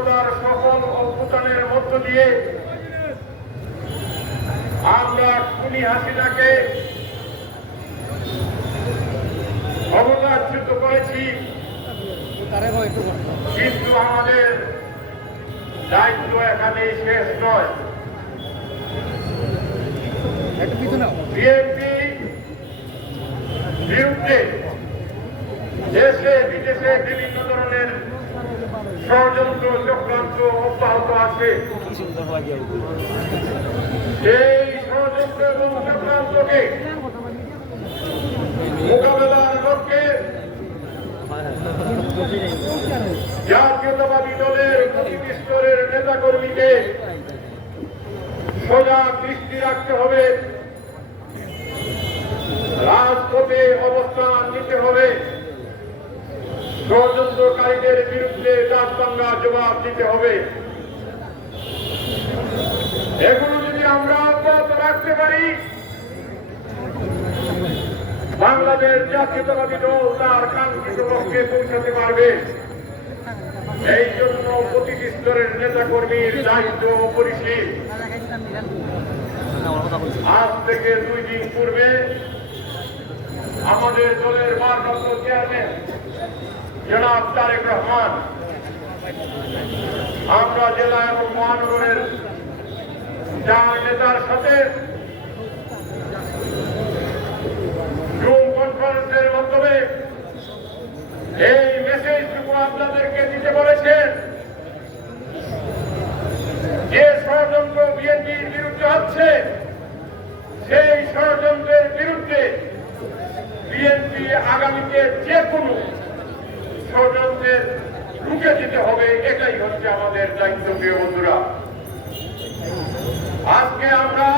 জনতার সফল অভ্যুত্থানের মধ্য দিয়ে আমরা খুনি হাসিনাকে ক্ষমতাচ্যুত করেছি, কিন্তু আমাদের দায়িত্ব এখানে শেষ নয়। বিএনপি বিরুদ্ধে দেশে বিদেশে বিভিন্ন ধরনের ষড়যন্ত্র চক্রান্ত অব্যাহত আছে। সেই ষড়যন্ত্র এবং চক্রান্তকে মোকাবেলার লক্ষ্যে জাতীয়তাবাদী দলের প্রতিটি স্তরের নেতাকর্মীকে সজাগ দৃষ্টি রাখতে হবে, রাজপথে অবস্থান নিতে হবে, ষড়যন্ত্রকারীদের বিরুদ্ধে দাঁতভাঙ্গা জবাব দিতে হবে। এগুলো যদি আমরা অব্যাহত রাখতে পারি, বাংলাদেশ জাতীয়তাবাদী দল তার কাঙ্ক্ষিত লক্ষ্যে পৌঁছাতে পারবে। এই জন্য প্রতিটি স্তরের নেতা কর্মীর দায়িত্ব অপরিসীম। আজ থেকে 2 দিন পূর্বে আমাদের দলের ভারপ্রাপ্ত চেয়ারম্যান জনাব তারেক রহমান আমরা জেলা এবং মহানগরের 4 নেতার সাথে জুম কনফারেন্সের মাধ্যমে এই মেসেজটুকু আপনাদেরকে দিতে বলেছেন যে ষড়যন্ত্র বিএনপির বিরুদ্ধে হচ্ছে, সেই ষড়যন্ত্রের বিরুদ্ধে বিএনপি আগামীতে যে কোনো ষড়যন্ত্রের রুখে দিতে হবে। এটাই হচ্ছে আমাদের দায়িত্ব। প্রিয় বন্ধুরা, আজকে আমরা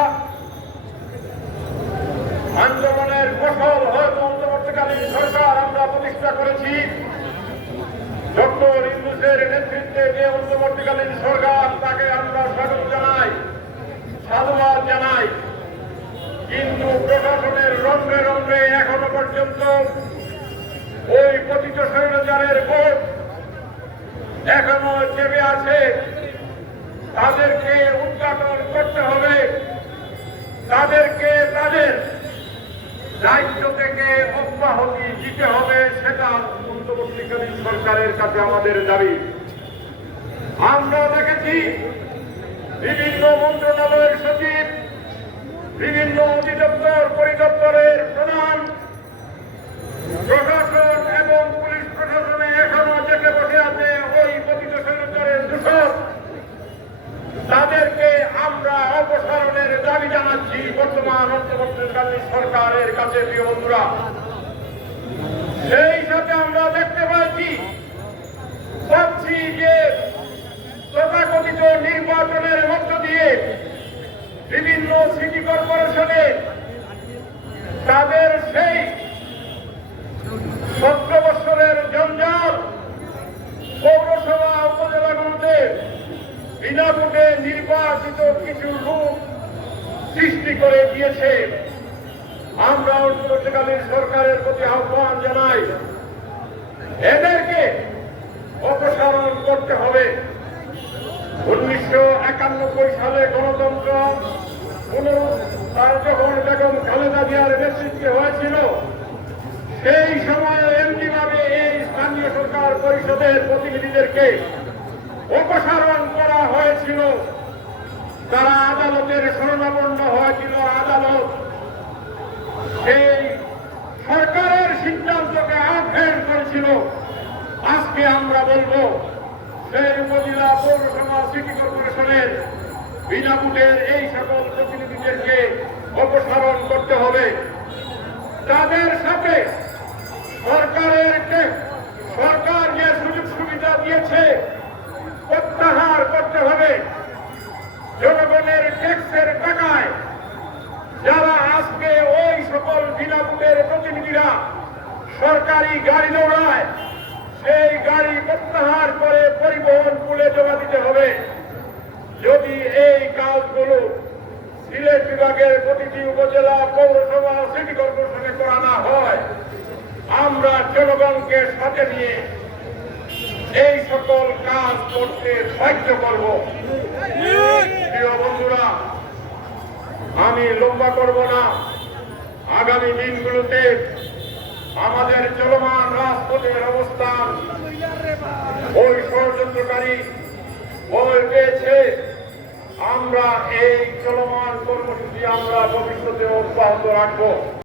আন্দোলনের ফসল হয়তো অন্তর্বর্তীকালীন সরকার আমরা প্রতিষ্ঠা করেছি, ডক্টর ইউনূসের নেতৃত্বে যে অন্তর্বর্তীকালীন সরকার, তাকে আমরা স্বাগত জানাই, সাধুবাদ জানাই। কিন্তু প্রশাসনের রন্ধ্রে রন্ধ্রে এখনো পর্যন্ত ওই পতিত স্বৈরাচারের ভোট এখনো চেপে আছে। তাদেরকে উদ্ঘাটন করতে হবে, তাদেরকে তাদের দায়িত্ব থেকে অব্যাহতি দিতে হবে। সেটা অন্তর্বর্তীকালীন সরকারের কাছে আমাদের দাবি। আমরা দেখেছি বিভিন্ন মন্ত্রণালয়ের সচিব, বিভিন্ন অধিদপ্তর পরিদপ্তরের প্রধান, প্রশাসন এবং পুলিশ প্রশাসনে এখনো জেগে বসে আছে ওই পতিত স্বৈরাচারের দূষক। তাদেরকে আমরা অপসারণের দাবি জানাচ্ছি বর্তমান অন্তর্বর্তীকালীন সরকারের কাছে। প্রিয় বন্ধুরা, সেই সাথে আমরা দেখতে পাচ্ছি যে তথাকথিত নির্বাচনের মধ্য দিয়ে বিভিন্ন সিটি কর্পোরেশনে তাদের সেই 17 বছরের জঞ্জাল পৌরসভা উপজেলাগুলোতে বিনা ভোটে নির্বাচিত কিছু লোক সৃষ্টি করে দিয়েছে। আমরা অন্তর্বর্তীকালীন সরকারের প্রতি আহ্বান জানাই, এদেরকে অপসারণ করতে হবে। 1991 সালে গণতন্ত্র পুনরুদ্ধার যখন বেগম খালেদা জিয়ার নেতৃত্বে হয়েছিল, সেই সময়ে এমনিভাবে এই স্থানীয় সরকার পরিষদের প্রতিনিধিদেরকে অপসারণ করা হয়েছিল। তারা আদালতের শরণাপন্ন হয়েছিল। আদালত সেই সরকারের সিদ্ধান্তকে আহ্বান করেছিল। আজকে আমরা বলবো, সেই উপজেলা পৌরসভা সিটি কর্পোরেশনের বিনা ভোটের এই সকল প্রতিনিধিদেরকে অপসারণ করতে হবে। তাদের সাথে সরকার যে সুযোগ সুবিধা দিয়েছে প্রত্যাহার করতে হবে। জনগণের ট্যাক্সের টাকায় যারা আজকে ওই সকল বিনা ভোটের প্রতিনিধিরা সরকারি গাড়ি দৌড়ায়, সেই গাড়ি প্রত্যাহার করে পরিবহন পুলে জমা দিতে হবে। যদি এই কাজগুলো সিলেট বিভাগের প্রতিটি উপজেলা পৌরসভা সিটি কর্পোরেশনে করা না হয়, আমরা জনগণকে সাথে নিয়ে এই সকল কাজ করতে বাধ্য করব। প্রিয় বন্ধুরা, আমি লম্বা করব না। আগামী দিনগুলোতে আমাদের চলমান রাজপথের অবস্থান ওই ষড়যন্ত্রকারী বল পেয়েছে। আমরা এই চলমান কর্মসূচি আমরা ভবিষ্যতে অব্যাহত রাখবো।